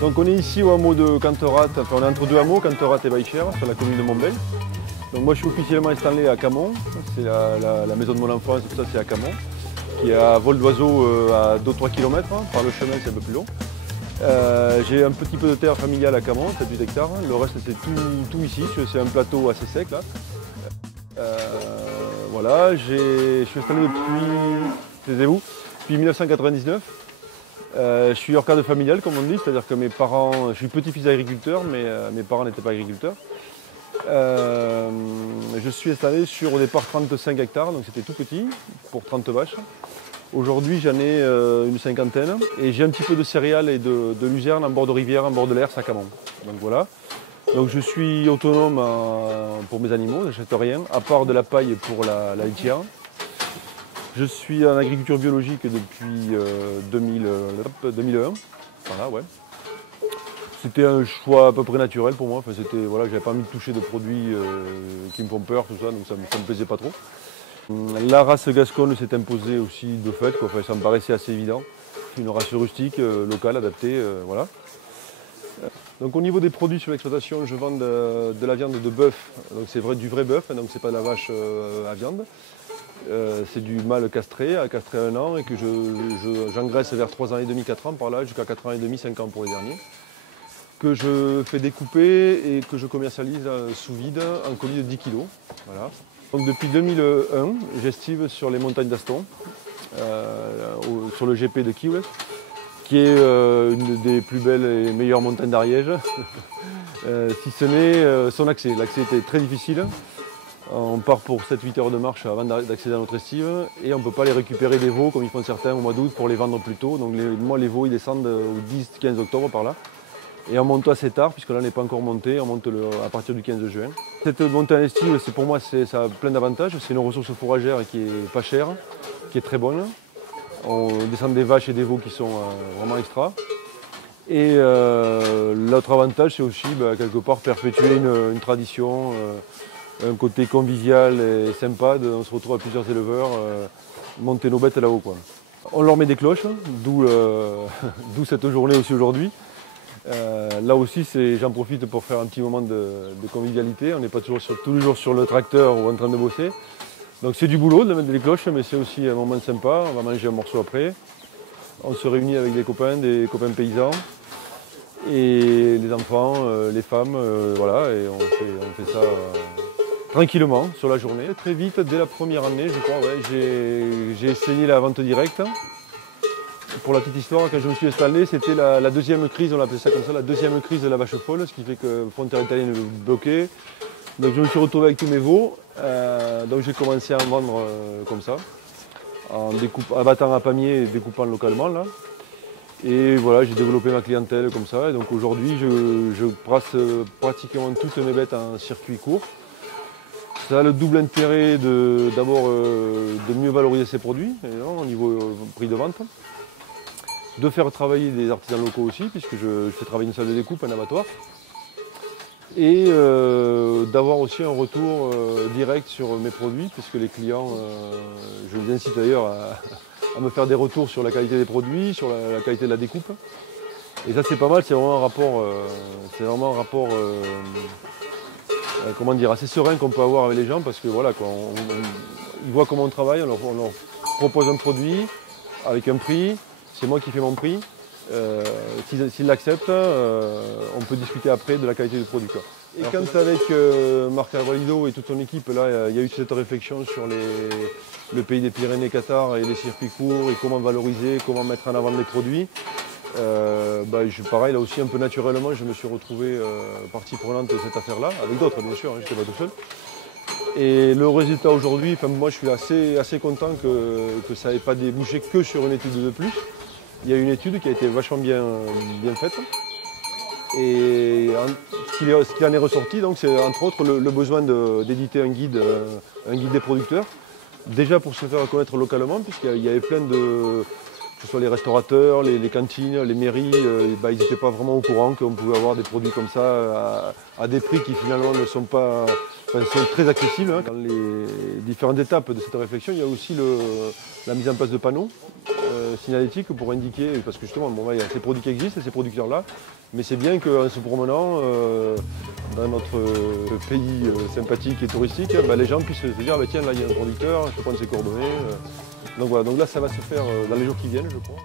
Donc on est ici au hameau de Canterat, enfin on est entre deux hameaux, Canterat et Baïchère, sur la commune de Montbel. Donc moi je suis officiellement installé à Camon, c'est la maison de mon enfance, tout ça c'est à Camon, qui est à vol d'oiseau à 2-3 km, par le chemin c'est un peu plus long. J'ai un petit peu de terre familiale à Camon, 7-8 hectares, le reste c'est tout ici, c'est un plateau assez sec là. Voilà, je suis installé taisez-vous, depuis 1999. Je suis hors cadre familial comme on dit, c'est-à-dire que mes parents, je suis petit-fils d'agriculteur, mais mes parents n'étaient pas agriculteurs. Je suis installé sur au départ 35 hectares, donc c'était tout petit, pour 30 vaches. Aujourd'hui j'en ai une cinquantaine et j'ai un petit peu de céréales et de luzerne en bord de rivière, en bord de l'Hers à Camon. Donc voilà. Donc je suis autonome pour mes animaux, je n'achète rien, à part de la paille pour la litière. Je suis en agriculture biologique depuis 2001. Voilà, ouais. C'était un choix à peu près naturel pour moi. Enfin, voilà, j'avais pas envie de toucher de produits qui me font peur, tout ça, donc ça me plaisait pas trop. La race gasconne s'est imposée aussi de fait, quoi. Enfin, ça me paraissait assez évident. C'est une race rustique, locale, adaptée, voilà. Donc au niveau des produits sur l'exploitation, je vends de la viande de bœuf, donc c'est du vrai bœuf, donc c'est pas de la vache à viande. C'est du mâle castré, à 1 an, et que j'engraisse vers 3 ans et demi, 4 ans par là, jusqu'à 4 ans et demi, 5 ans pour les derniers. Que je fais découper et que je commercialise sous vide en colis de 10 kg. Voilà. Donc depuis 2001, j'estive sur les montagnes d'Aston, sur le GP de Kiel, qui est une des plus belles et meilleures montagnes d'Ariège, si ce n'est son accès. L'accès était très difficile. On part pour 7-8 heures de marche avant d'accéder à notre estive et on ne peut pas les récupérer des veaux comme ils font certains au mois d'août pour les vendre plus tôt. Donc moi les veaux ils descendent au 10-15 octobre par là. Et on monte assez tard puisque là on n'est pas encore monté, on monte à partir du 15 juin. Cette montée en estive, pour moi ça a plein d'avantages. C'est une ressource fourragère qui est pas chère, qui est très bonne. On descend des vaches et des veaux qui sont vraiment extra. Et l'autre avantage c'est aussi quelque part perpétuer une tradition. Un côté convivial et sympa, on se retrouve à plusieurs éleveurs, monter nos bêtes là-haut, quoi. On leur met des cloches, d'où cette journée aussi aujourd'hui. Là aussi, j'en profite pour faire un petit moment de convivialité. On n'est pas toujours tous les jours sur le tracteur ou en train de bosser. Donc c'est du boulot de mettre des cloches, mais c'est aussi un moment sympa. On va manger un morceau après. On se réunit avec des copains paysans. Et les enfants, les femmes, voilà, et on fait ça tranquillement sur la journée. Très vite, dès la première année, je crois, ouais, j'ai essayé la vente directe. Pour la petite histoire, quand je me suis installé, c'était la deuxième crise, on appelait ça comme ça, la deuxième crise de la vache folle, ce qui fait que la frontière italienne est bloquée. Donc je me suis retrouvé avec tous mes veaux, donc j'ai commencé à en vendre comme ça, en abattant à pamier et découpant localement là. Et voilà, j'ai développé ma clientèle comme ça. Et donc aujourd'hui, je brasse pratiquement toutes mes bêtes en circuit court. Ça a le double intérêt d'abord de mieux valoriser ses produits au niveau prix de vente, de faire travailler des artisans locaux aussi, puisque je fais travailler une salle de découpe, un abattoir, et d'avoir aussi un retour direct sur mes produits, puisque les clients, je les incite d'ailleurs à me faire des retours sur la qualité des produits, sur la qualité de la découpe. Et ça c'est pas mal, c'est vraiment un rapport comment dire, assez serein qu'on peut avoir avec les gens parce que voilà, ils voient comment on travaille, on leur propose un produit avec un prix, c'est moi qui fais mon prix. S'ils l'acceptent, on peut discuter après de la qualité du produit, quoi. Et quand c'est avec Marc Arvalido et toute son équipe, là, il y a eu cette réflexion sur le pays des Pyrénées, Qatar et les circuits courts et comment valoriser, comment mettre en avant les produits. Pareil, là aussi, un peu naturellement, je me suis retrouvé partie prenante de cette affaire-là, avec d'autres bien sûr, je n'étais pas tout seul. Et le résultat aujourd'hui, moi je suis assez content que ça n'ait pas débouché que sur une étude de plus. Il y a une étude qui a été vachement bien faite. Et ce qui en est ressorti, c'est entre autres le besoin d'éditer un guide des producteurs. Déjà pour se faire connaître localement, puisqu'il y avait plein de... que ce soit les restaurateurs, les cantines, les mairies, ils n'étaient pas vraiment au courant qu'on pouvait avoir des produits comme ça à des prix qui finalement ne sont pas... Enfin, sont très accessibles. Dans les différentes étapes de cette réflexion, il y a aussi la mise en place de panneaux signalétiques pour indiquer, parce que justement, il y a ces produits qui existent, ces producteurs-là, Mais c'est bien qu'en se promenant dans notre pays sympathique et touristique, les gens puissent se dire tiens, là il y a un producteur, je peux prendre ses coordonnées. Donc voilà, donc là ça va se faire dans les jours qui viennent, je crois.